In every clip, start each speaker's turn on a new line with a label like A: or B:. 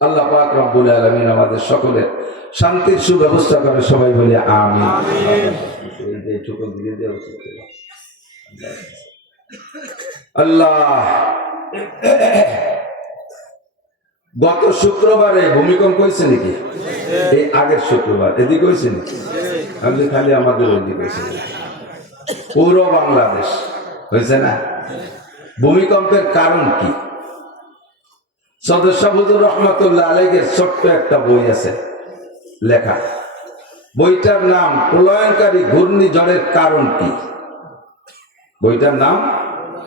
A: আল্লাহ পাক রব্বুল আলমিন আমাদের সকলের শান্তির সুব্যবস্থা করে সবাই বলে আমি আল্লাহ, গত শুক্রবারে ভূমিকম্প হয়েছে নাকি? এই আগের শুক্রবার। এদিকে হয়েছে নাকি? আমি খালি আমাদের ওইদিকে হয়েছে। পুরো বাংলাদেশ হয়েছে না? ভূমিকম্পের কারণ কি? সদস্য হুজুর রহমতুল্লাহ আলাইকের ছোট্ট একটা বই আছে, লেখা। বইটার নাম প্রলয়নকারী ঘূর্ণিঝড়ের কারণ কি? বইটার নাম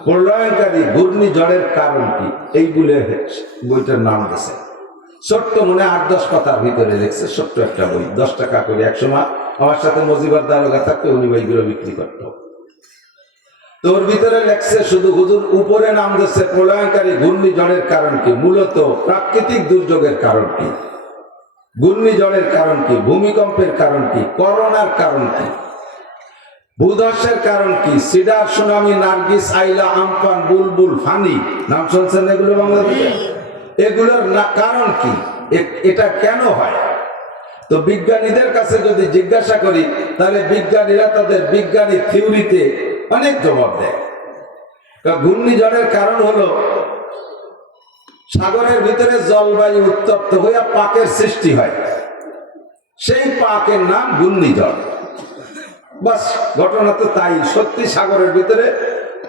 A: প্রলয়নকারী ঘূর্ণিঝড়ের কারণ কি? এইগুলো বইটার নাম দিয়েছে ছোট্ট মনে আট দশ কথার ভিতরে লিখছে ছোট্ট একটা বই। দশ টাকা করে একসময় আমার সাথে মজিবার দারোগা থাকতে, উনি বইগুলো বিক্রি করতো। তোর ভিতরে লেখছে শুধু হুজুর উপরে নাম দিচ্ছে প্রলয়নকারী ঘূর্ণিঝড়ের কারণ কি? মূলত প্রাকৃতিক দুর্যোগের কারণ কি? ঘূর্ণিঝড়ের কারণ কি? ভূমিকম্পের কারণ কি? করোনার কারণ কি? ভূধসের কারণ কি? Sidr, tsunami, Nargis, Aila Amphan Bulbul, Fani. নাম শুনছেন এগুলো বাংলাদেশে? এগুলোর কারণ কি? এটা কেন হয়? তো বিজ্ঞানীদের কাছে যদি জিজ্ঞাসা করি, তাহলে বিজ্ঞানীরা তাদের বিজ্ঞানী থিওরিতে অনেক জবাব দেয়। ঘূর্ণিঝড়ের কারণ হলো, সাগরের ভিতরে জলবায়ু উত্তপ্ত হইয়া পাকের সৃষ্টি হয়। সেই পাকের নাম ঘূর্ণিঝড়। বাস, ঘটনা তো তাই, সত্যি সাগরের ভিতরে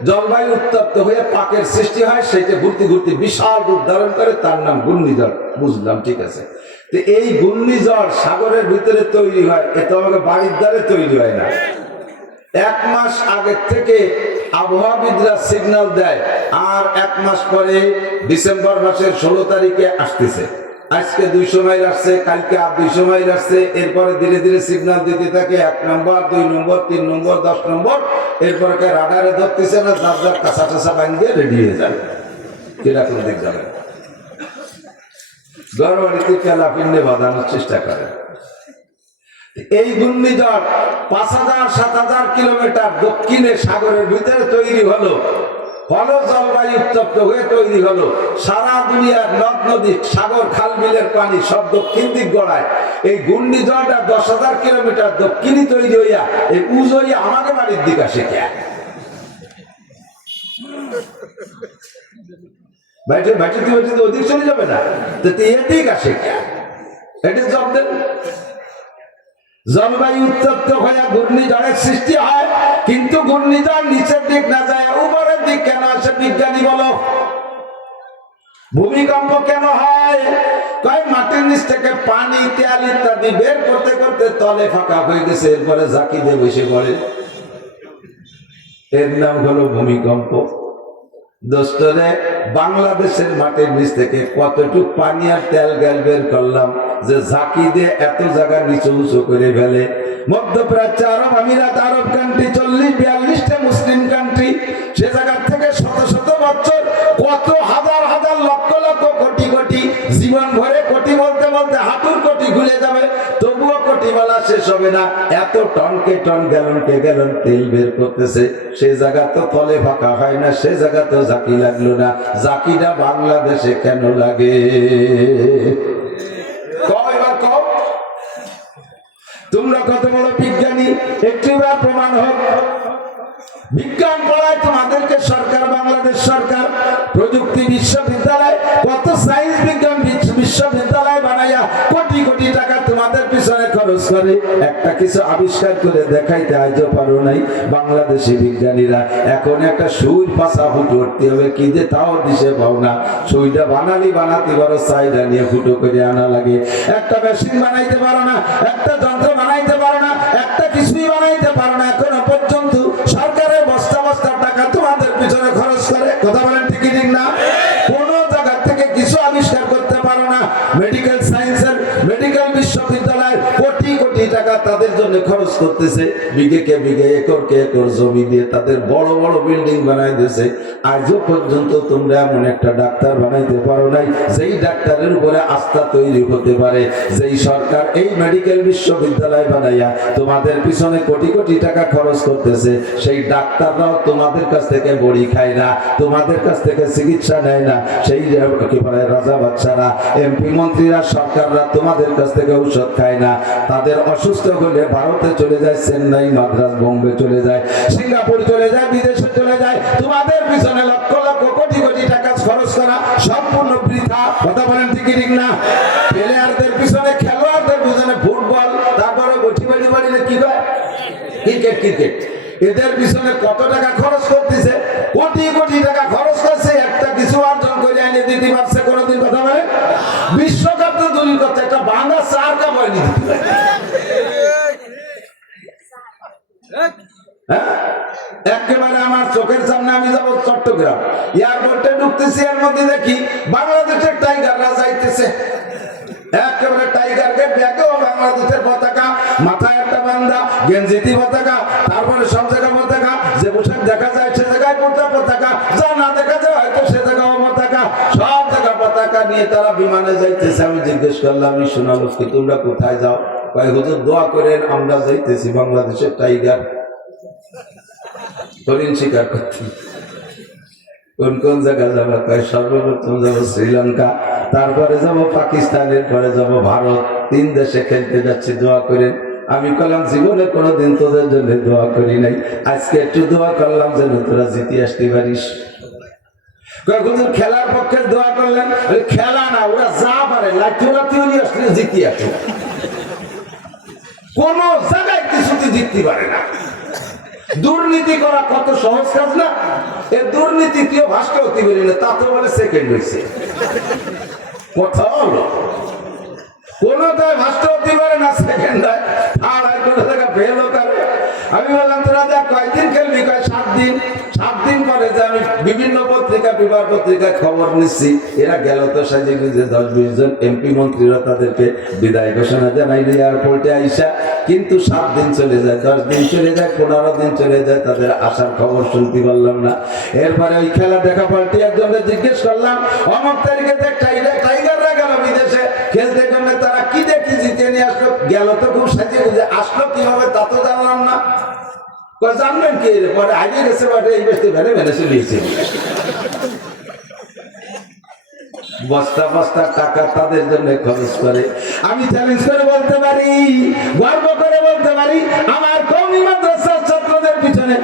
A: জলবায়ু উত্তপ্ত হয়ে পাকের সৃষ্টি হয়, সেইটা ঘুরতে ঘুরতে বিশাল রূপ ধারণ করে, তার নাম ঘূর্ণিঝড়, বুঝলাম, ঠিক আছে? তো এই ঘূর্ণিঝড় সাগরের ভিতরে তৈরি হয়, এ তো আমাকে বাড়ির দ্বারে তৈরি হয় না। এক মাস আগের থেকে আবহাওয়াবিদরা সিগন্যাল দেয়, আর এক মাস পরে ডিসেম্বর মাসের ষোলো তারিখে আসতেছে। আজকে দুইশো মাইল আসছে, কালকে আর দুইশো মাইল আসছে, এরপরে ধীরে ধীরে সিগন্যাল দিতে থাকে, এক নম্বর, দুই নম্বর, তিন নম্বর, দশ নম্বর, এরপরে রাডারে ধরতেছে না যার যার কাঁচা টাসা বাঙ্গিয়ে রেডি হয়ে যাবে। কীরকম দিক যাবে? গড়বাড়িতে কেলা পিন্ডে বাঁধানোর চেষ্টা করে। এই ঘূর্ণিঝড় পাঁচ হাজার, সাত হাজার কিলোমিটার দক্ষিণে সাগরের ভিতরে তৈরি হলো। ফল জলবায়ু উত্তপ্ত হয়ে তৈরি হলো। সারা দুনিয়ার নদ, নদী, সাগর, খাল, বিলের পানি সব দক্ষিণ দিক গড়ায়। এই ঘূর্ণিঝড়টা দশ হাজার কিলোমিটার দক্ষিণই তৈরি হইয়া এই উজ হইয়া বাড়ির দিক আসে কে? বাইটে বাইটিতে বাইটিতে ওদিক চলে যাবে না তো এদিক আসে কে? এটা জব দেন। জলবায়ু উত্তপ্ত হয়ে ঘূর্ণিঝড়ের সৃষ্টি হয়, কিন্তু ঘূর্ণিঝড় নিচের দিক না যায়, উপরের দিক কেন আসে বিজ্ঞানী বলো। ভূমিকম্প কেন হয়? মাটির নিচ থেকে পানি, তেল ইত্যাদি বের করতে করতে তলে ফাঁকা হয়ে গেছে, এরপরে ঝাঁকি দিয়ে বসে পড়ে। এর নাম হলো ভূমিকম্প। দোস্তরে বাংলাদেশের মাটির নিচ থেকে কতটুক পানি আর তেল গ্যাল বের করলাম? যে ঝাঁকি দিয়ে এত জায়গা নিচু উঁচু করে ফেলে। মধ্যপ্রাচ্য আরব আমিরাত, আরব কান্ট্রি চল্লিশ, বিয়াল্লিশটা মুসলিম কান্ট্রি সে জায়গার থেকে শত শত বছর কত হাজার হাজার লক্ষ লক্ষ কোটি কোটি জীবন ভরে, কোটি বলতে বলতে হাঁটুর কোটি ঘুরে যাবে, তবুও কোটি বলা শেষ হবে না। এত টনকে টন, গ্যালনকে গ্যালন তেল বের করতেছে, সে জায়গা তো তলে ফাঁকা হয় না, সে জায়গা তো জাকি লাগল না। জাকিটা বাংলাদেশে কেন লাগে? তোমরা কত বড় বিজ্ঞানী? একটিবার প্রমাণ হোক। বিজ্ঞান পড়ায় তোমাদেরকে সরকার, বাংলাদেশ সরকার, প্রযুক্তি বিশ্ববিদ্যালয়, কত সায়েন্স বিজ্ঞান বিশ্ববিদ্যালয় বানাইয়া কোটি কোটি টাকা তোমাদের পিছনে খরচ করে। একটা কিছু আবিষ্কার করে দেখাইতে আজও পারো নাই বাংলাদেশি বিজ্ঞানীরা। এখন একটা সুই পাশা ফুটো উঠতে হবে। কি যে তাও দিশে পাও না। সুইটা বানালি, বানাতে পারো সাইডা নিয়ে ফুটো করে আনা লাগে। একটা মেশিন বানাইতে পারো না। একটা যন্ত্র জন্য খরচ করতেছে। বিঘে কে বিঘে একর কে একর জমি দিয়ে তাদের বড় বড় বিল্ডিং বানাই দিয়েছে। আজও পর্যন্ত তোমরা এমন একটা ডাক্তার বানাইতে পারো নাই, যেই ডাক্তারের উপরে আস্থা তৈরি হতে পারে। যেই সরকার এই মেডিকেল বিশ্ববিদ্যালয় বানাইয়া তোমাদের পিছনে কোটি কোটি টাকা খরচ করতেছে, সেই ডাক্তাররাও তোমাদের কাছ থেকে বড়ি খায় না, তোমাদের কাছ থেকে চিকিৎসা নেয় না। সেই কি বলে, রাজা বাচ্চারা, এমপি মন্ত্রীরা, সরকাররা তোমাদের কাছ থেকে ঔষধ খায় না। তাদের অসুস্থ হলে ভারতে চলে যায়, চেন্নাই, মাদ্রাস, বোম্বে চলে যায়, সিঙ্গাপুর চলে যায়, বিদেশে চলে যায়। তোমাদের পিছনে লক্ষ লক্ষ কোটি কোটি টাকা খরচ করা সম্পূর্ণ বৃথা। কথা বলেন ঠিক ঠিক না? প্লেয়ারদের পিছনে, খেলোয়াড়দের পিছনে ফুটবল, তারপরে গঠি বাড়ি বাড়ি না কি কয়? Cricket cricket. এদের পিছনে কত টাকা খরচ করতেছে? কোটি কোটি টাকা খরচ করছে, একটা কিছু অর্জন করে এনে দিতে পারছে কোনোদিন, কথা বলে বিশ্বকাপ তো দূরের কথা একটা বাংলা চার কাপ হয়নি দিতে পারে হ্যাঁ? একেবারে আমার চোখের সামনে আমি যাব চট্টগ্রাম ঢুকতেছি এর মধ্যে দেখি বাংলাদেশের টাইগাররা যাইতেছে। একেবারে টাইগারকে ব্যাগেও বাংলাদেশের পতাকা, মাথায় একটা বান্দা গেঞ্জিতি পতাকা, তারপরে সব জায়গায় পতাকা, যে পোশাক দেখা যায় সে জায়গায় পড়তে পতাকা, যা না দেখা যায় হয়তো সে জায়গাও পতাকা, সব জায়গা পতাকা নিয়ে তারা বিমানে যাইতেছে। আমি জিজ্ঞেস করলাম, এই সোনা লক্ষ্মী তোমরা কোথায় যাও? কয়, হুজুর, দোয়া করেন, আমরা যাইতেছি বাংলাদেশের টাইগার। হরিণ শিকার করতে কোন কোন জায়গা যাব? কয়, সর্বপ্রথম যাব শ্রীলঙ্কা, তারপরে যাব পাকিস্তানের পরে যাব ভারত। তিন দেশে খেলতে যাচ্ছি, দোয়া করেন। আমি কলাম, জীবনে কোনোদিন তোদের জন্য দোয়া করি নাই। আজকে একটু দোয়া করলাম যেন তোরা জিতে আসতে পারিস। খেলার পক্ষে দোয়া করলেন? খেলা না, ওরা যা পারে, লাঠি লাঠি নিয়ে আসলে জিতে আসে। কোন জায়গায় কিছুতে জিততে পারে না। দুর্নীতি করা কত সহজ কাজ না? এ দুর্নীতি কেউ ভাস্কর হতে পারি না তা তো বলে সেকেন্ড হয়েছে কথা হলো আমি বললাম, তোরা দেখ কয়দিন খেলবি? কয়, সাত দিন। সাত দিন পরে যে আমি পত্রিকা, বিভাগ পত্রিকায় খবর নিচ্ছি। এরা গেল তো সাজে গুজে দশ বিশ জন এমপি মন্ত্রীরা তাদেরকে বিদায় ঘোষণা জানাইলে এয়ারপোর্টে আইসা। কিন্তু সাত দিন চলে যায়, দশ দিন চলে যায়, পনেরো দিন চলে যায়, তাদের আসার খবর শুনতে পারলাম না। এরপরে ওই খেলা দেখা পাল্টি একজনকে জিজ্ঞেস করলাম, অমুক তারিখে দেখ, টাইগার টাইগাররা গেল বিদেশে। খেলতে জন্য তারা কি দেখি জিতে নিয়ে আসলো? গেল তো খুব সাজিয়ে বুঝে আসলো কীভাবে তা তো জানলাম না। জানবেন কি? পরে আগে গেছে, পরে এই ব্যক্তি ভেড়ে ভেড়ে চলিয়েছে বস্তা বস্তা টাকা তাদের জন্য খরচ করে। আমি চ্যালেঞ্জ করে বলতে পারি, গর্ব করে বলতে পারি, আমার কৌমি মাদ্রাসার ছাত্রদের পিছনে পিছনে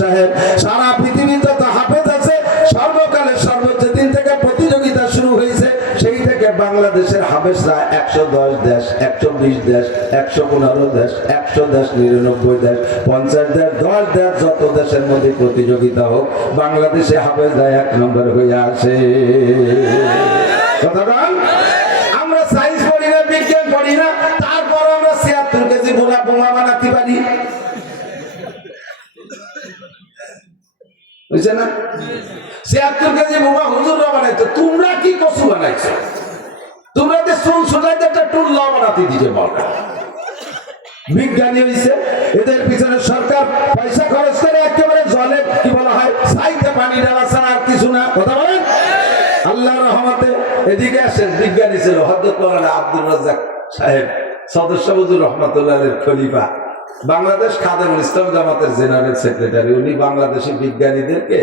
A: সাহেব, সারা পৃথিবীর যত হাফেজ আছে। সর্বকালের সর্বোচ্চ দিন থেকে প্রতিযোগিতা শুরু হয়েছে। সেই থেকে বাংলাদেশের হাফেজরা একশো দশ দেশ একশো বিশ দেশ, একশো পনেরো দেশ, একশো দেশ, নিরানব্বই দেশ, পঞ্চাশ দেশ, দশ দেশ, যত দেশের মধ্যে প্রতিযোগিতা হোক, বাংলাদেশে হাফেজরা এক নম্বর হয়ে আসে কথা বুঝছে না? ছিয়াত্তর কেজি বোমা হুজুররা বানাইতো, তোমরা কি কচু বানাইছো? তোমরা যে চুল ছোটাইতে একটা টুল্লা বানাতে দিতে পারো বিজ্ঞানী হয়েছে এদের পিছনে সরকার পয়সা খরচ করে একেবারে জলে, কি বলা হয়, সাইতে পানি ঢালা ছাড়া আর কিছু না। কথা বলেন? আল্লাহ রহমতে এদিকে আসেন, বিজ্ঞানী ছিল হজরত আব্দুল রাজ্জাক সাহেব, সদস্য হুজুর রহমতুল্লাহ খলিফা। বাংলাদেশ খাদেমুল ইসলাম জামাতের জেনারেল সেক্রেটারি। উনি বাংলাদেশি বিজ্ঞানীদেরকে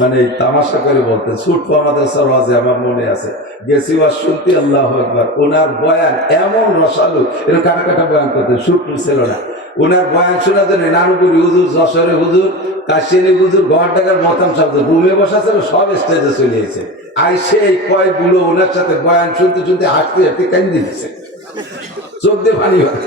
A: মানে তামাশা করে বলতেন, সুট আমাদের সরওয়াজে, আমার মনে আছে। গেছি ওয়াজ শুনতে আল্লাহ একবার ওনার বয়ান এমন রসালু, এরকম কাটা কাটা বয়ান করতেন, সুট ছিল না। ওনার বয়ান শোনা জন্য নানুপুরি হুজুর, যশোরে হুজুর, কাশিয়ানি হুজুর গড় টাকার মতাম শব্দ রুমে বসা ছিল সব স্টেজে চলে এসেছে আইসে এই কয় বুড়ো ওনার সাথে বয়ান শুনতে শুনতে হাঁটতে হাসতে কান্দি দিচ্ছে চোখ দিয়ে পানি হয়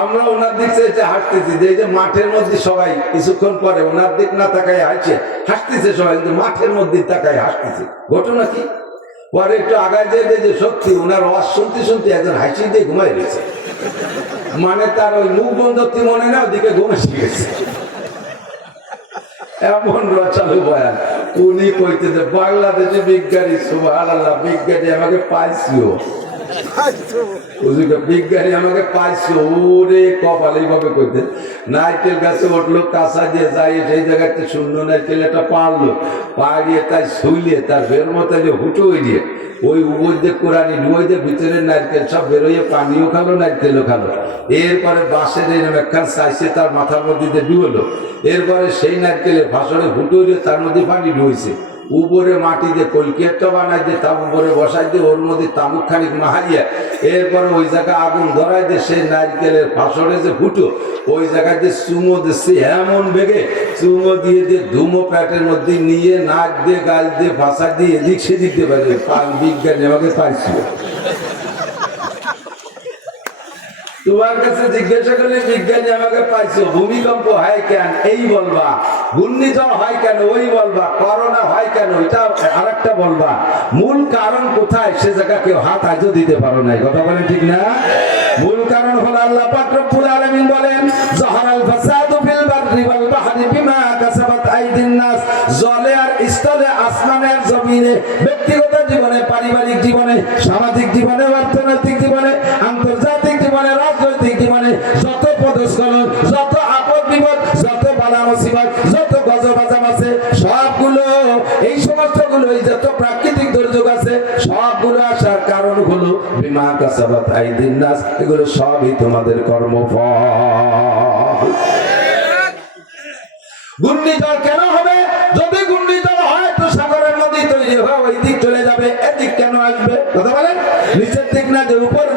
A: আমরা ওনার দিক চেয়ে হাঁটতেছি, যে এই যে মাঠের মধ্যে সবাই কিছুক্ষণ পরে ওনার দিক না তাকায় হাসছে হাসতেছে সবাই, কিন্তু মাঠের মধ্যে তাকায় হাসতেছে ঘটনা কি? পরে একটু আগায় দেখে যে সত্যি ওনার আওয়াজ শুনতে শুনতে একজন হাসি দিয়ে ঘুমাই রয়েছে মানে তার ওই মুখ বন্ধত্ব মনে না, ওদিকে ঘুমে শিখেছে এমন রচালু বয়ান। উনি কইতেছে, বাংলাদেশে বিজ্ঞানী সুবাহ আল্লাহ বিজ্ঞানী আমাকে পাইছিও। বিজ্ঞানী দিয়ে দিয়ে। ভিতরে নারকেল সব বেরোয় পানিও খালো, নারকেলও খালো। এরপরে বাঁশের চাইছে, তার মাথার মধ্যে দিয়ে ডুবলো। এরপরে সেই নারকেলের ভাষণে হুটো দিয়ে তার মধ্যে পানি ডুবেছে উপরে মাটি দিয়ে কলকিয়ারটা বানাই দিয়ে তার উপরে বসাই দিয়ে ওর মধ্যে তামুক খানিক মাহাইয়া এরপরে ওই জায়গায় আগুন ধরাই দিয়ে সেই নারকেলের ফাঁসড়ে যে ফুটো, ওই জায়গায় যে চুমো দিচ্ছে এমন বেগে, চুমো দিয়ে দিয়ে ধুমো প্যাটের মধ্যে নিয়ে নাক দিয়ে গাছ দিয়ে, ফাঁসা দিয়ে এদিক সেদিক দিয়ে পারে বিজ্ঞানী আমাকে পাইছিল তোমার কাছে জিজ্ঞাসা করলে বিজ্ঞানী আমাকে পাইছো, ভূমিকম্প হয় কেন? এই বলবা। ঘূর্ণিঝড় হয় কেন? ওই বলবা। করোনা হয় কেন? এটা আর একটা বলবা। মূল কারণ কোথায়? সে জায়গা কেউ হাত আজও দিতে পারো নাই। কথা বলেন ঠিক না? মূল কারণ হলো আল্লাহ পাক রব্বুল আলামিন বলেন জাহারাল ফাসাদু ফিল বাররি ওয়াল বাহরি বিমা কাসাবাত আইদিন নাস। জলে আর স্থলে আসমানের জমিনে, ব্যক্তিগত জীবনে, পারিবারিক জীবনে, সামাজিক জীবনে, অর্থনৈতিক জীবনে কাসাবাত আইদিন নাস এগুলো সবই তোমাদের কর্মফল। ঘূর্ণিঝড় কেন হবে? যদি ঘূর্ণিঝড় হয়, তো সাগরের নদী তৈরি হয় ওই দিক চলে যাবে, এদিক কেন আসবে? কথা বলেন? নিচের দিক না, যে উপরের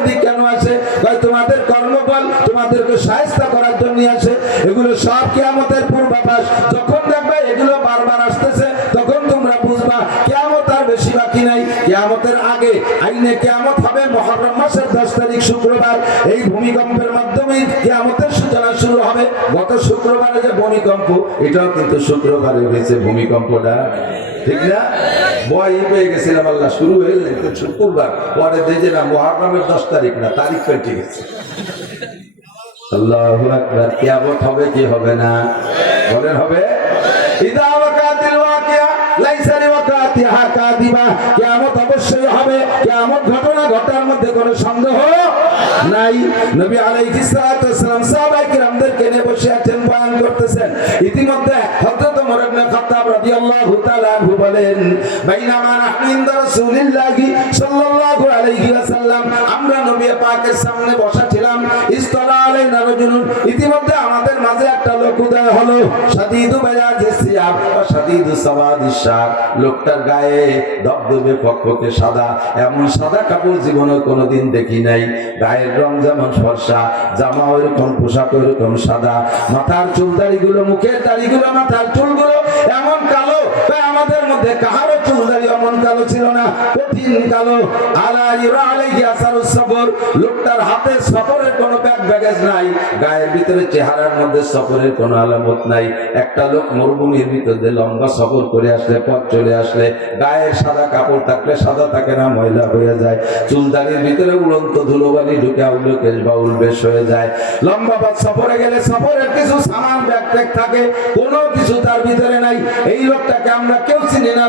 A: তারিখ শুক্রবার এই ভূমিকম্পের মাধ্যমে কেয়ামতের সূচনা শুরু হবে। গত শুক্রবারে যে ভূমিকম্প, এটাও কিন্তু শুক্রবারে হয়েছে ভূমিকম্পটা। ঠিক না? বই পেয়ে গেছিলাম আল্লাহ, শুরু হয়ে শুক্রবার। পরে মহারমের দশ তারিখ না, তারিখ গেছে। আল্লাহ হবে কি হবে না? বলেন হবে? ইদা ওয়াকিয়া লাইসা লিওয়াকাতিহা কিয়ামত ঘটনা ঘটার মধ্যে কোনো সন্দেহ নাই। নবী আলাইহিস সালাতু ওয়াসসালাম সাহাবায়ে বসে আছেন, বয়ান করতেছেন। ইতিমধ্যে আমরা নবী পাকের সামনে বসা ছিলাম ইতিমধ্যে আমাদের মাঝে একটা লোক উদয় হলো সাদিদু বায়াজে সিয়াব বা সাদিদু লোকটার গায়ে ধবধবে ফকফকে সাদা। এমন সাদা কাপড় জীবনে কোনোদিন দেখি নাই। গায়ের রং যেমন ফর্সা, জামা ওইরকম পোশাক ওইরকম সাদা। মাথার চুল দাড়িগুলো, মুখের দাড়িগুলো, মাথার চুলগুলো এমন কালো আমাদের মধ্যে কাহারও চুল দাড়ি এমন কালো ছিল না, কঠিন কালো। লোকটার হাতে সফরের কোনো ব্যাগ ব্যাগেজ নাই। গায়ের ভিতরে চেহারার মধ্যে সফরের কোনো আলামত নাই। একটা লোক মরুভূমির ভিতরে লম্বা সফর করে আসলে, পথ চলে আসলে, গায়ের সাদা কাপড় থাকলে সাদা থাকে না, ময়লা হয়ে যায়। চুলদারির ভিতরে উড়ন্ত ধুলোবালি ঢুকে উল্লো কেশ বা উল্বেশ হয়ে যায়। লম্বা পথ সফরে গেলে সফরের কিছু সামান ব্যাগ থাকে, কোনো কিছু তার ভিতরে নাই। এই লোকটাকে আমরা কেউ চিনি না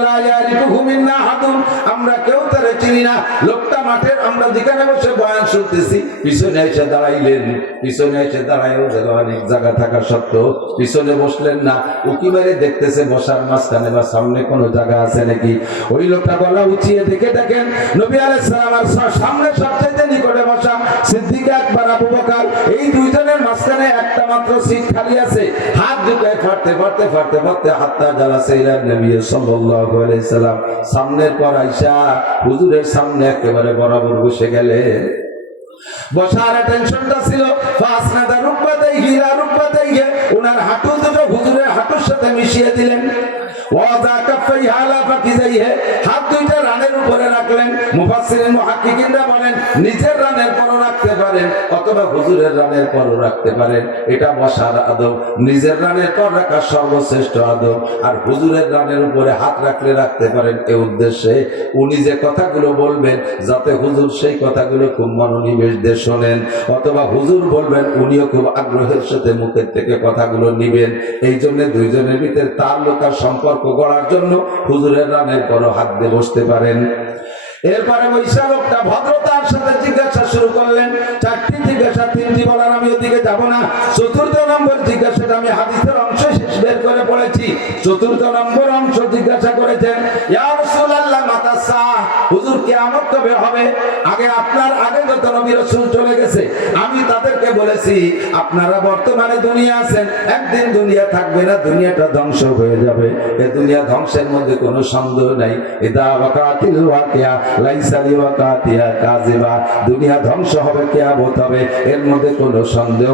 A: ঘুমিন না হাতুন আমরা কেউ তারে চিনি না। লোকটা মাঠের আমরা যেখানে বসে বয়ান শুনতেছি, পিছনে এসে দাঁড়াইলেন, পিছনে এসে জায়গা অনেক জায়গা থাকা সত্ত্বেও পিছনে বসলেন না। উকি মেরে দেখতেছে বসার মাঝখানে বা সামনে কোনো জায়গা আছে নাকি? ওই লোকটা গলা উঁচিয়ে দেখে দেখেন, নবী আলাইহিস সালাম আর সামনে সবচেয়ে নিকটে বসা সিদ্দিক আকবর, আবু বকর, এই দুইজনের মাঝখানে একটা মাত্র সিট খালি আছে। ফাটতে ফাটতে ফাটতে ফাটতে হাতটা জ্বালাছে ইলা নবী সাল্লাল্লাহু আলাইহি সাল্লাম। সামনের পর আইসা হুজুরের সামনে একেবারে বরাবর বসে গেলেন বসার টেনশনটা ছিল, ফাসনাদা রুকবাতাই গিলা রুকবাতাই ওনার হাঁটু দুটো হুজুরের হাঁটুর সাথে মিশিয়ে দিলেন। ওয়াদা নিজের রানের পরও রাখতে পারেন। অথবা হুজুরের রানের পরও রাখতে পারেন এটা বসার আদব। নিজের রানের পর রাখা সর্বশ্রেষ্ঠ আদব। আর হুজুরের রানের উপরে হাত রাখলে রাখতে পারেন এ উদ্দেশ্যে। উনি যে কথাগুলো বলবেন, যাতে হুজুর সেই কথাগুলো খুব মনোনিবেশ দিয়ে শোনেন। অথবা হুজুর বলবেন, উনিও খুব আগ্রহের সাথে মুখের থেকে কথাগুলো নিবেন। এই জন্য দুইজনের ভিতরে তার লোকার সম্পর্ক গড়ার জন্য হুজুরের রানের পরও হাত দিয়ে বসতে পারেন। এরপরে ওই লোকটা ভদ্রতার সাথে জিজ্ঞাসা শুরু করলেন যাব না। চতুর্থ নম্বর জিজ্ঞাসাটা আমি হাদিসের অংশ শেষ বের করে পড়েছি চতুর্থ নম্বর অংশ জিজ্ঞাসা করেছেন, ইয়া রাসূলুল্লাহ মাতা সাহ দুনিয়া ধ্বংস ধ্বংসের মধ্যে কোনো সন্দেহ দুনিয়া ধ্বংস হবে, কিয়ামত হবে, এর মধ্যে কোনো সন্দেহ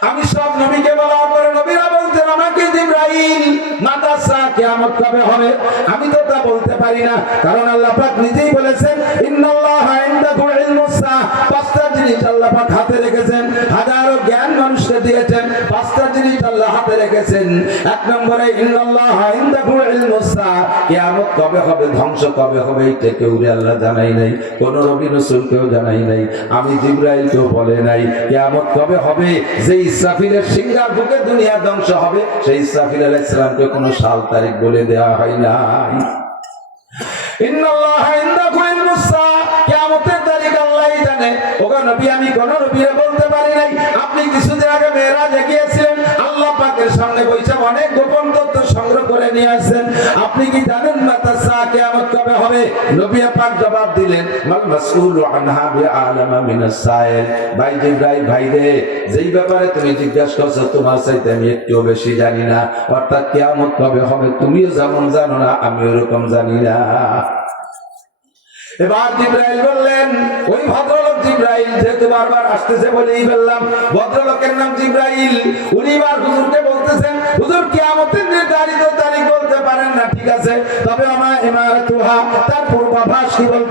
A: আমি সব নবীকে বলার জিব্রাইল মাদ্রাসা কিয়ামত কবে হবে? আমি তো তা বলতে পারি না। কারণ আল্লাহ পাক নিজেই বলেছেন, ইন্নাল্লাহা ইনদাহু ইলমুস পাঁচটা জিনিস আল্লাহ পাক হাতে রেখেছেন। এক নম্বরে কবে হবে, ধ্বংস কবে হবে এইটা কেউ আল্লাহ জানাই নাই, কোন জানাই নাই, আমি জিব্রাইলকেও বলে নাই। কবে হবে যে ইসরাফিলের বুকে দুনিয়া ধ্বংস হবে, সেই ইসরাফিল কোনো সাল তারিখ বলে দেওয়া হয় নাই। আমি কোন বলতে পারি নাই। আপনি কিছুদিন আগে মেরাজে গিয়েছিলেন আল্লাহ পাকের সামনে বৈশা অনেক গোপন তথ্য সংগ্রহ করে নিয়ে আসছেন। আপনি কি জানেন মাতা সাআহ কিয়ামত কবে হবে? নবী পাক জবাব দিলেন, মাল আনহা সাইল ভাই জিব্রাইল, ভাই রে, যেই ব্যাপারে তুমি জিজ্ঞাসা করছ, তোমার আমি একটু বেশি জানি না। অর্থাৎ কবে হবে, তুমিও যেমন জানো না আমি ওরকম জানি না। এবার জিব্রাইল বললেন, ওই ভদ্রলোক জিব্রাইল, যেহেতু বারবার আসতেছে বলেই বললাম, ভদ্রলোকের নাম জিব্রাইল। উনি এবার হুজুরকে বলতেছেন হুজুর, কিয়ামতের নির্ধারিত তারিখ বলতে পারেন না, ঠিক আছে? তবে আমার ইমারতুহা তার পূর্বাভাস কি বলতে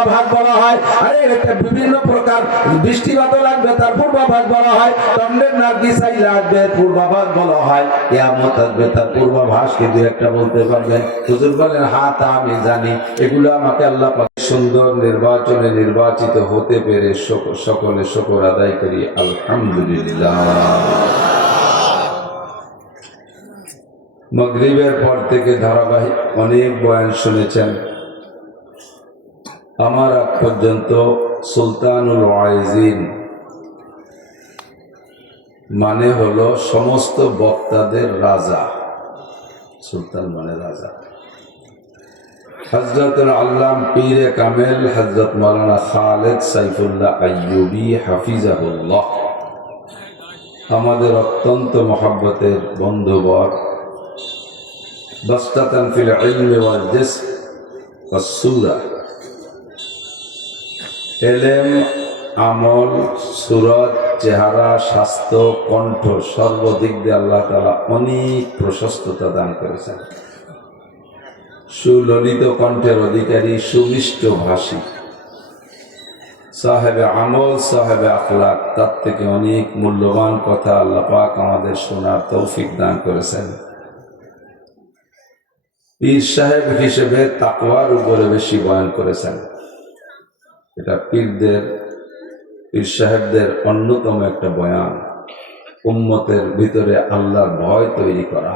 A: তার পূর্বাভাস বলা হয়। আরে এটা বিভিন্ন প্রকার বৃষ্টিপাত লাগবে, তার পূর্বাভাস বলা হয়। দণ্ডের নার্গিসাই লাগবে পূর্বাভাস বলা হয়। কিয়ামত আসবে, তার পূর্বাভাস কি দু একটা বলতে পারবেন। হুজুর বলেন হ্যাঁ তা আমি জানি। এগুলো আমাকে আল্লাহ সুন্দর নির্বাচনে নির্বাচিত হতে পেরে সকলে শকর আদায় করি। আলহামদুলিল্লাহ। মগরিবের পর থেকে ধারাবাহিক অনেক বয়ান শুনেছেন। আমার আগ পর্যন্ত সুলতানুল ওয়াইজিন মানে হলো সমস্ত বক্তাদের রাজা। সুলতান মানে রাজা। হজরত আল্লাম পীরে কামেল হজরত মৌলানা খালেদ সাইফুল্লাহ আইয়ুবি হাফিজাহুল্লাহ। আমাদের অত্যন্ত মহাব্বতের বন্ধুবর, বস্তাতান ফিল ইলমি ওয়াল জিসম ওয়াস এলেম, আমল, সুরত, চেহারা, স্বাস্থ্য, কণ্ঠ সর্বদিক দিয়ে আল্লাহ তালা অনেক প্রশস্ততা দান করেছেন। সুললিত কণ্ঠের অধিকারী, সুমিষ্ট ভাষী। সাহেবে আমল, সাহেবে আখলাক, তার থেকে অনেক মূল্যবান কথা আল্লাহ পাক আমাদের শোনার তৌফিক দান করেছেন। পীর সাহেব হিসেবে তাকওয়ার উপরে বেশি বয়ান করেছেন। এটা পীরদের, পীর সাহেবদের অন্যতম একটা বয়ান, উম্মতের ভিতরে আল্লাহর ভয় তৈরি করা।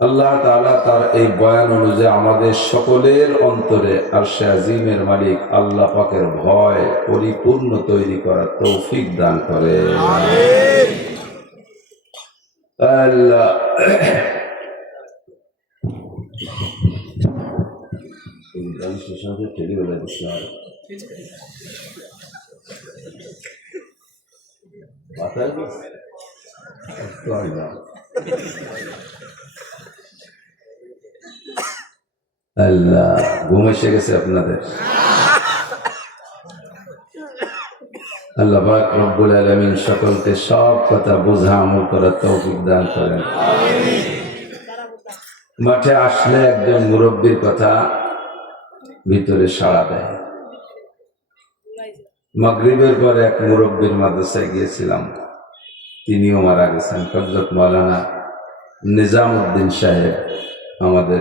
A: আল্লাহ তাআলা তার এই বয়ান অনুযায়ী আমাদের সকলের অন্তরে আর আজিমের মালিক আল্লাহ পাকের ভয় পরিপূর্ণ তৈরি করার তৌফিক দান করে। আল্লাহ। আল্লাহ ঘুম এসে গেছে আপনাদের আল্লাহ পাক রব্বুল আলামিন সকলকে সব কথা বোঝা আমল করার তৌফিক দান করেন মাঠে আসলে একজন মুরব্বীর কথা ভিতরে সাড়া দেয়। মাগরিবের পরে এক মুরব্বীর মাদ্রাসায় গিয়েছিলাম। তিনিও মারা গেছেন। হজরত মৌলানা নিজাম উদ্দিন সাহেব আমাদের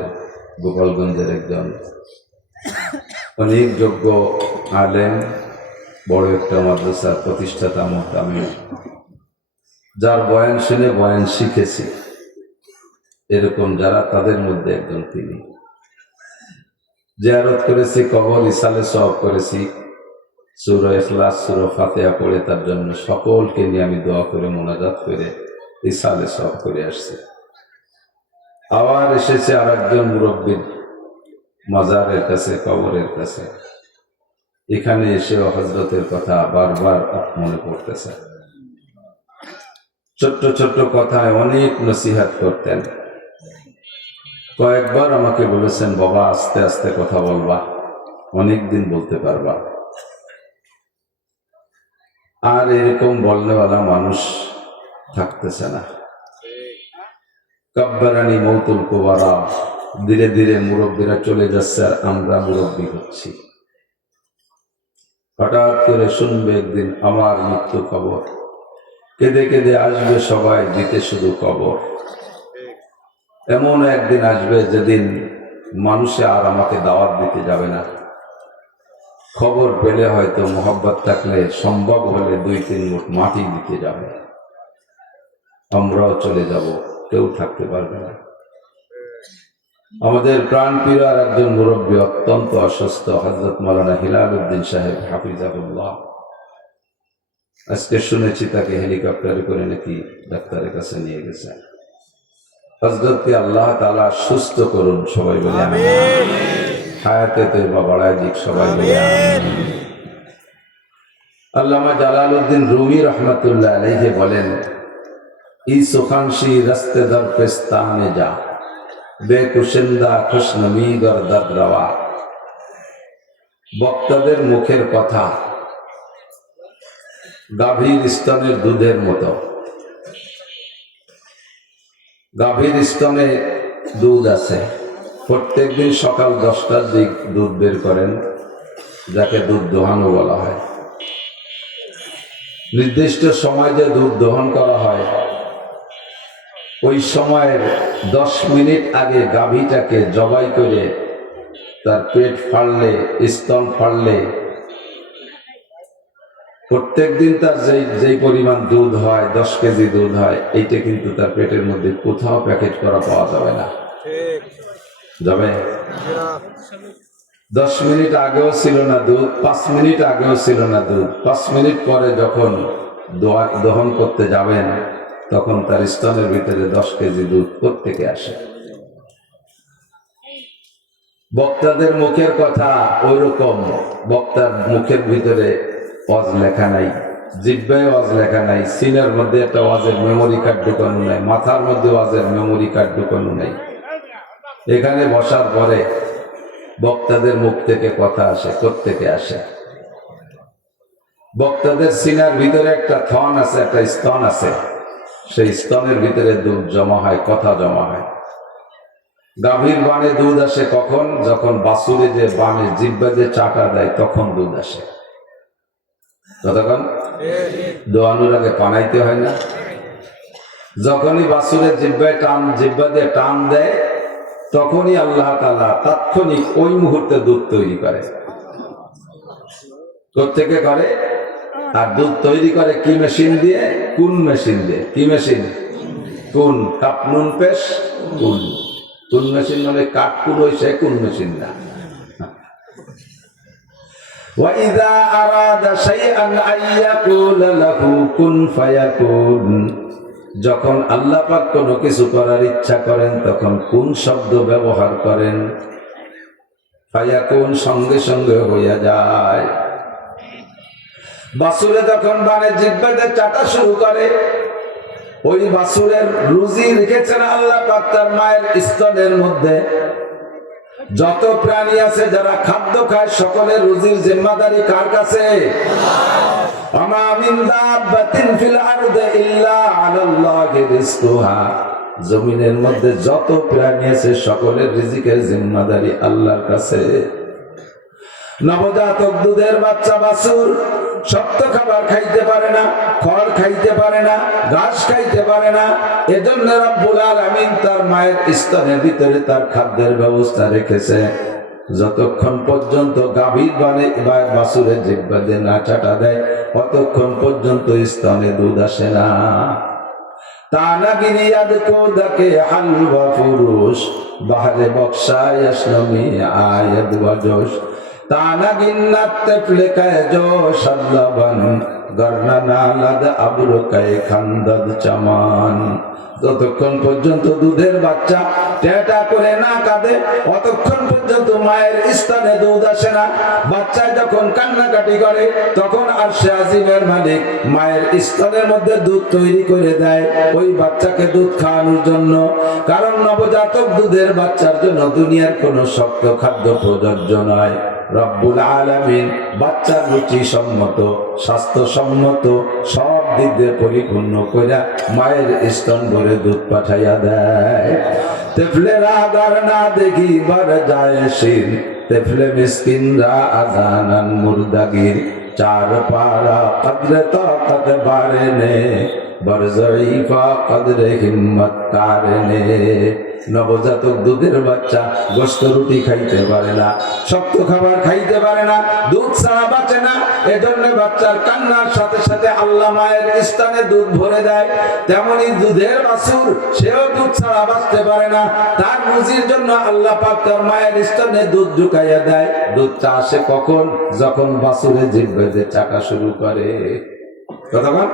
A: গোপালগঞ্জের একজন অনেক যোগ্য আলেম, বড় একটা মাদ্রাসার প্রতিষ্ঠাতা মোহতামি যার বয়ান শুনে বয়ান শিখেছি। এরকম যারা, তাদের মধ্যে একজন তিনি। জিয়ারত করেছি, কবর ইসালে সব করেছি। সুর এখলাস সুর ফাতেহা পড়ে তার জন্য সকলকে নিয়ে আমি দোয়া করে, মোনাজাত করে ইসালে সব করে আসছি। আবার এসেছে আর একজন মুরব্বীর মাজারের কাছে, কবরের কাছে। এখানে এসে হজরতের কথা বারবার মনে পড়তেছে। ছোট্ট ছোট্ট কথায় অনেক নসিহাত করতেন। কয়েকবার আমাকে বলেছেন, বাবা, আস্তে আস্তে কথা বলবা। অনেক দিন বলতে পারবা। আর এরকম বলনেওয়ালা মানুষ থাকতেছে না। কাব্বারানি মৌতুল কুবারা, ধীরে ধীরে মুরব্বীরা চলে যাচ্ছে আর আমরা মুরব্বী হচ্ছি। হঠাৎ করে শুনবে একদিন আমার মৃত্যু খবর। কেঁদে কেঁদে আসবে সবাই, দিতে শুধু কবর এমন একদিন আসবে যেদিন মানুষে আর আমাকে দাওয়াত দিতে যাবে না। খবর পেলে হয়তো মোহব্বত থাকলে সম্ভব হলে দুই তিন মুঠ মাটি দিতে যাবে। আমরাও চলে যাব, কেউ থাকতে পারবে না। আমাদের প্রাণ প্রিয় আর একজন মুরব্বী অত্যন্ত অসুস্থ হজরত মৌলানা হিলাল উদ্দিন সাহেব হাফিজাবুল্লাহ আজকে শুনেছি তাকে হেলিকপ্টারে করে নাকি ডাক্তারের কাছে নিয়ে গেছে। হজরতকে আল্লাহ তালা সুস্থ করুন সবাই বলে হায়াতে বা বাড়ায় দিক সবাই বলে আমিন। আল্লামা জালাল উদ্দিন রুমি রহমতুল্লাহ আলাইহে বলেন ই সুখানশি রস্তে দর পেস্তানে যা বেকুশিন্দা খুশনমি গর দর রওয়া। বক্তাদের মুখের কথা গাভীর স্তনের দুধের মতো। গাভীর স্তনে দুধ আছে। প্রত্যেকদিন সকাল দশটার দিক দুধ বের করেন, যাকে দুধ দোহানো বলা হয়। নির্দিষ্ট সময় যে দুধ দহন করা হয়, ওই সময়ের দশ মিনিট আগে গাভীটাকে জবাই করে তার পেট ফাড়লে, স্তন ফাড়লে প্রত্যেক দিন তার যেই যেই পরিমাণ দুধ হয় দশ কেজি দুধ হয় এইটা কিন্তু তার পেটের মধ্যে কোথাও প্যাকেট করা পাওয়া যাবে না। যাবে? দশ মিনিট আগেও ছিল না দুধ পাঁচ মিনিট আগেও ছিল না দুধ। পাঁচ মিনিট পরে যখন দহন করতে যাবেন তখন তার স্তনের ভিতরে দশ কেজি দুধ প্রত্যেকে আসে। বক্তাদের মুখের কথা ওই রকম বক্তার মুখের ভিতরে ওয়াজ লেখা নাই, জিব্বায় ওয়াজ লেখা নাই, সিনের মধ্যে একটা ওয়াজের মেমোরি কার্ড ঢুকানো নাই, মাথার মধ্যে ওয়াজের মেমোরি কার্ড ঢুকানো নাই। এখানে বসার পরে বক্তাদের মুখ থেকে কথা আসে, প্রত্যেকে আসে। বক্তাদের সিনার ভিতরে একটা থন আছে, একটা স্তন আছে। সেই স্তনের ভিতরে দুধ জমা হয়, কথা জমা হয়। গাভীর বানে দুধ আসে কখন? যখন বাসুরে যে বানে জিব্বা যে চাটা দেয়, তখন দুধ আসে। ততক্ষণ দোয়ানোর আগে পানাইতে হয় না। যখনই বাসুরের জিব্বায় টান জিব্বা দিয়ে টান দেয়, তখনই আল্লাহ তালা তাৎক্ষণিক ওই মুহূর্তে দুধ তৈরি করে। থেকে করে? আর দুধ তৈরি করে কি মেশিন দিয়ে? কোন মেশিন দিয়ে? কি মেশিন? কোন? কাপ নুন পেশ? কোন? কোন মেশিন মানে কাঠ কুড়োই সে কোন মেশিন না। وإذا أراد شيئا أن يقول له كن فيكون যখন আল্লাহ পাক কোনো কিছু করার ইচ্ছা করেন তখন কোন শব্দ ব্যবহার করেন ফায়াকুন সঙ্গে সঙ্গে হইয়া যায় বাসুরে যখন বানে জিব্বাতে চাটা শুরু করে ওই বাসুরের রুজি রেখেছেন আল্লাহ পাক তার মায়ের স্তনের মধ্যে যত প্রাণী আছে যারা খাদ্য খায় সকলের রুজির জিম্মাদারি কার কাছে? মিন জমিনের মধ্যে যত প্রাণী আছে সকলের রিজিকের জিম্মাদারি আল্লাহর কাছে। নবজাতক দুধের বাচ্চা বাছুর শক্ত খাবার খাইতে পারে না, খড় খাইতে পারে না, ঘাস খাইতে পারে না। এজন্য রব্বুল আলামিন তার মায়ের স্তনের ভিতরে তার খাদ্যের ব্যবস্থা রেখেছে। যতক্ষণ পর্যন্ত গাভীর বানে বা বাছুরের জিব্বা দিয়ে না চাটা দেয় ততক্ষণ পর্যন্ত স্তনে দুধ আসে না। তানাগিরি ইয়াদ কোদাকে বাহারে বক্সায় আসলমি আয়াদ চামান। যতক্ষণ পর্যন্ত দুধের বাচ্চা টেটা করে না কাঁদে, অতক্ষণ পর্যন্ত মায়ের স্থানে দুধ আসে না। বাচ্চা যখন কান্নাকাটি করে, তখন আর সে আজিমের মালিক মায়ের স্তনের মধ্যে দুধ তৈরি করে দেয় ওই বাচ্চাকে দুধ খাওয়ানোর জন্য। কারণ নবজাতক দুধের বাচ্চার জন্য দুনিয়ার কোনো শক্ত খাদ্য প্রযোজ্য নয়। রব্বুল আলামিন বাচ্চার রুচি সম্মত, স্বাস্থ্যসম্মত, সব দিক দিয়ে পরিপূর্ণ কইরা মায়ের স্তন ভরে দুধ পাঠাইয়া দেয়। তেফলেরা আগার না দেখি বার যায় শির। তেফলে মিসকিনরা আজানান মুর্দাগির। চার পারা কদরে তাকত বারে নে। নবজাতক দুধের বাচ্চা গোস্ত রুটি খাইতে পারে না, শক্ত খাবার খাইতে পারে না, দুধ ছাড়া বাঁচে না। এজন্য বাচ্চার কান্নার সাথে সাথে আল্লাহ মায়ের স্থানে দুধ ভরে দেয়। তেমনি দুধের বাছুর, সেও দুধ ছাড়া বাঁচতে পারে না। তার রুজির জন্য আল্লাহ পাক তার মায়ের স্থানে দুধ ঢুকাইয়া দেয়। দুধটা আসে কখন? যখন বাছুরে জিভে চাকা শুরু করে। কতক্ষণ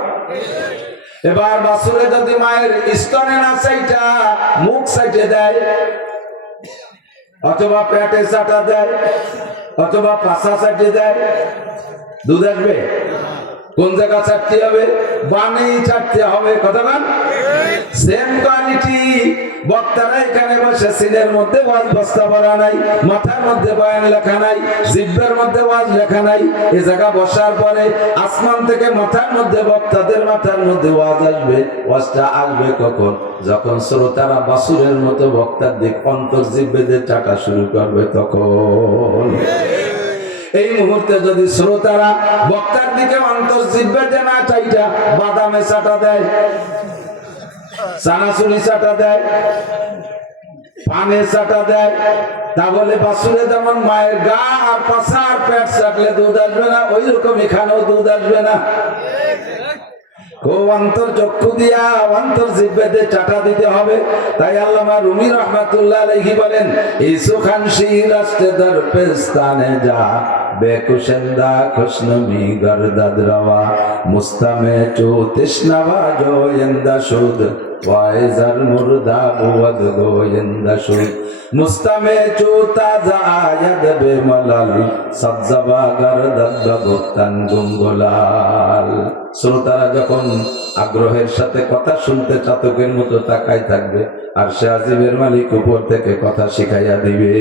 A: এবার বাসুরে যদি মায়ের স্তনে না চাইটা, মুখ সাইটে দেয়, অথবা পেটে চাটা দেয়, অথবা পাশা চাটে দেয়, দুধ আসবে? কোন জায়গা চাটতে হবে? বানেই চাটতে হবে। কথা বল সেম কোয়ালিটি বক্তারা এখানে বসে সিলের মধ্যে ওয়াজ বস্তা ভরা নাই, মাথার মধ্যে বয়ান লেখা নাই, জিব্বের মধ্যে ওয়াজ লেখা নাই। এ জায়গা বসার পরে আসমান থেকে মাথার মধ্যে, বক্তাদের মাথার মধ্যে ওয়াজ আসবে। ওয়াজটা আসবে কখন? যখন শ্রোতারা বাসুরের মতো বক্তার দিক অন্তর জিব্বেদের চাকা শুরু করবে তখন। এই মুহূর্তে যদি শ্রোতারা বক্তার দিকে অন্তর জিব্বেতে না চাইটা, বাদামে চাটা দেয় চানাচুরি চাটা দেয়, পানে চাটা দেয়, তাহলে বাসুরে যেমন মায়ের গা আর পাশা আর পেট চাটলে দুধ আসবে না ওই রকম এখানেও দুধ আসবে না। ও অন্তর চক্ষু দিয়া অন্তর জিব্বেতে চাটা দিতে হবে, তাই আল্লামা রুমি রহমাতুল্লাহ আলাইহি বলেন, ইসু খান রাস্তে দর পেস্তানে যা। বেকুশন্দা খুশনমি গরদাদ রওয়া। মুস্তামে চো তৃষ্ণাবা জোয়েন্দা সুদ। ওয়াইজার মুর্দা বুয়দ গোয়েন্দা সুদ। মুস্তামে চো তাজা আয়াদ বেমলাল। সবজবা গরদাদ ভক্তান গুঙ্গলাল। শ্রোতারা যখন আগ্রহের সাথে কথা শুনতে চাতকের মতো তাকাই থাকবে, আর সে আজিমের মালিক উপর থেকে কথা শিখাইয়া দিবে।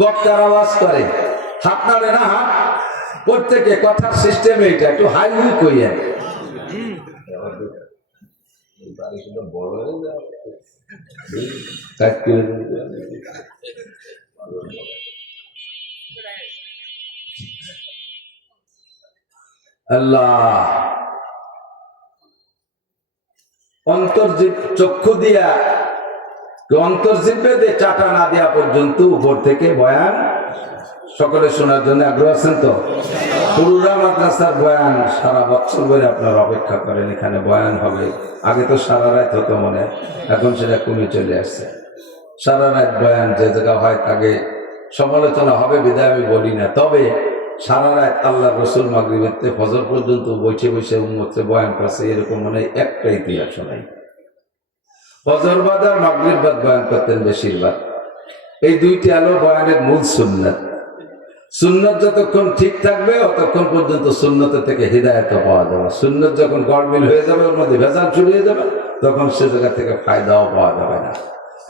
A: বক্তার আওয়াজ করে। হাত নাড়ে না হাত প্রত্যেকে কথার সিস্টেম এইটা, একটু হাই হুই কইয়া অন্তর্জীব চক্ষু দিয়া অন্তর্জীবে দিয়ে চাটা না দেওয়া পর্যন্ত উপর থেকে বয়ান সকলে শোনার জন্য আগ্রহ আছেন তো? পুরুরা মাদ্রাসার বয়ান সারা বছর ধরে আপনারা অপেক্ষা করেন, এখানে বয়ান হবে। আগে তো সারা রাত হতো মনে, এখন সেটা কমে চলে আসছে। সারা রাত বয়ান যে জায়গা হয় তাকে সমালোচনা হবে, বিদায় আমি বলি না। তবে সারা রাত আল্লাহ রসুল মাগরিবের ফজর পর্যন্ত বসে বসে উন্মতে বয়ান করছে, এরকম মনে একটা ইতিহাস নাই। ফজর বাদ আর বাদ বয়ান করতেন বেশিরভাগ। এই দুইটি আলো বয়ানের মূল সুন্নাত। সুন্নত যতক্ষণ ঠিক থাকবে, অতক্ষণ পর্যন্ত সুন্নতের থেকে হৃদায়ত পাওয়া যাবে। সুন্নত যখন গড়মিল হয়ে যাবে, ওর মধ্যে ভেজাল শুরু হয়ে যাবে, তখন সে জায়গা থেকে ফায়দাও পাওয়া যাবে না।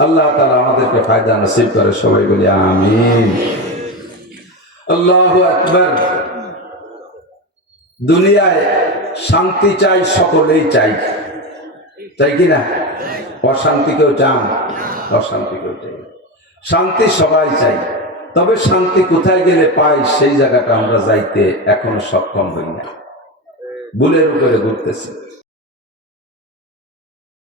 A: আল্লাহ তালা আমাদেরকে ফায়দা নসিব করে, সবাই বলি আমিন। আল্লাহ আকবর। দুনিয়ায় শান্তি চাই, সকলেই চাই। তাই কি না? অশান্তি কেউ চান অশান্তি কেউ চাই। শান্তি সবাই চাই, তবে শান্তি কোথায় গেলে পাই সেই জায়গাটা আমরা যাইতে এখনও সক্ষম হই না বুলের উপরে ঘুরতেছি।